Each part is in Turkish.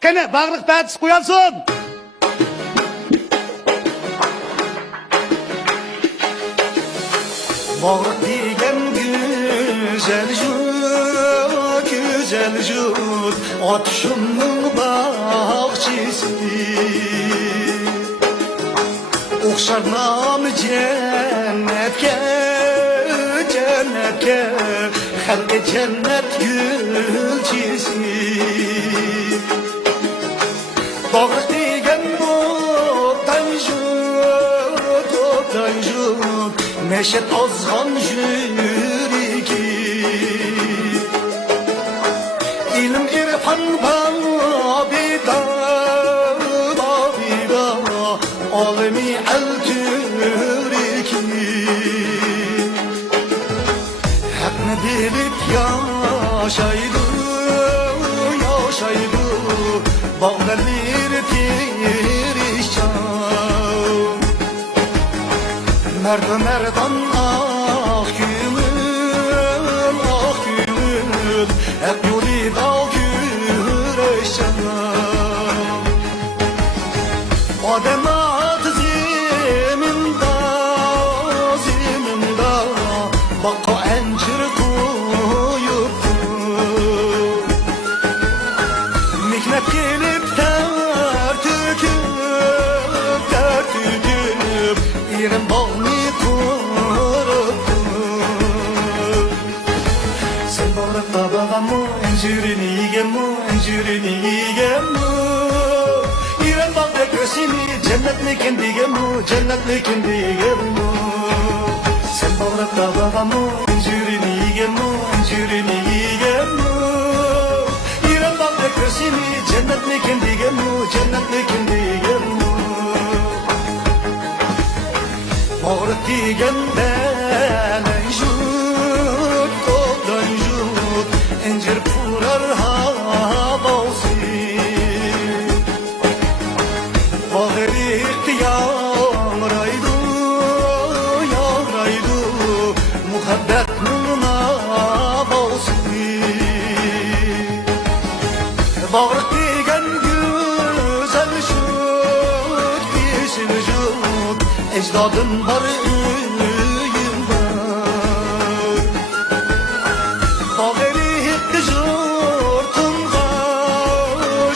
Kene bağırlık päätis koyansın. Bağırık degen güzel jut, güzel jut, atışımın bahçesi. Okşar namı cennetke, cennetke, halke cennet gülçesi. Bağırık degen ottan jut, meşe tozgan jüriki. İlim irfan babida, babida, alemi el türiki. Hakni bilip yaşaydı, yaşaydı, bağlanır tirişan. Merdan ah gümül, hep yolu dal güreşen. Adem adı zeminde, zeminde, bakka encir koyuptu. Mihnet gelip ter tüküp, İrem bağını kuruptu. Sen bağırıp tabağa mı, encirini yiyem mi, encirini yiyem mi? İrem bağda kösimi, cennetlikin diyem mi, cennetlikin diyem mi? Sen bağırıp tabağa mı, encirini yiyem mi, encirini yiyem mi? İrem bağda kösimi, cennetlikin diyem mi, cennetlikin diyem mi? Bağırık degenden jut, koldan jut, encir purar havası. Bağırık yavraydı, yavraydı, muhabbet nuna bağısı. Bağırık degen güzel jut, yeşil jut, ecdadın var üyümde. Bağırı hitti jurtumda,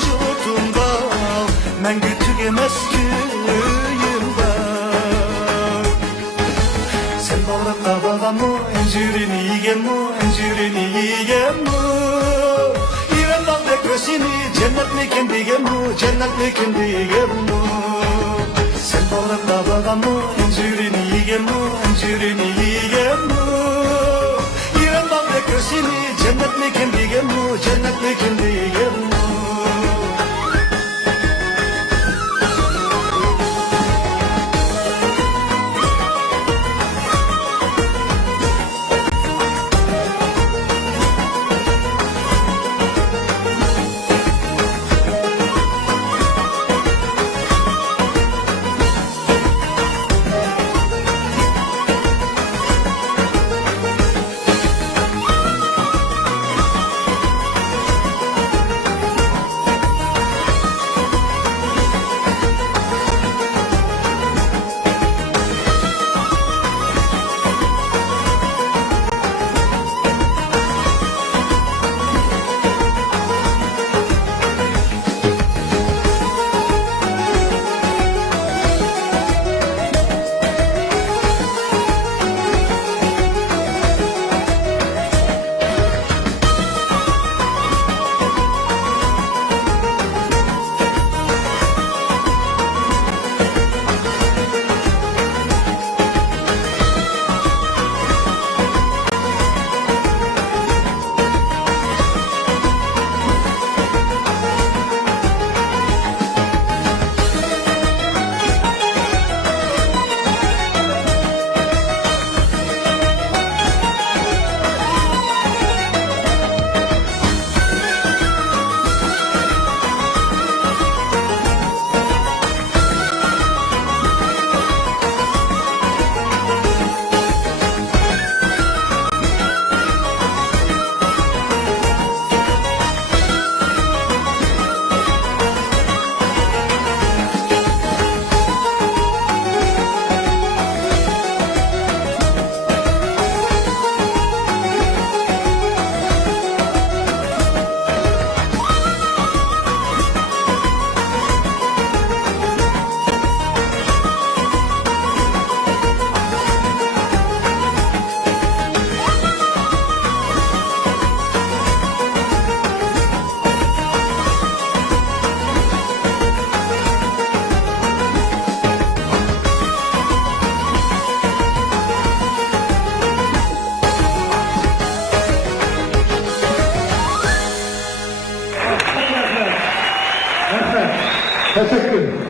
jurtumda, men gütügemez köyümde. Sen bağırıp tabağa mı, encirini yiyem mi, encirini yiyem mi? İrem bağda kösini, cennetlikin diyem mi, cennetlikin diyem mi? Sen bağırıp tabağa mı, encirini yiyem mi, encirini yiyem mi? İrem bağda kösini, cennetlikin diyem mi, cennetlikin diyem mi?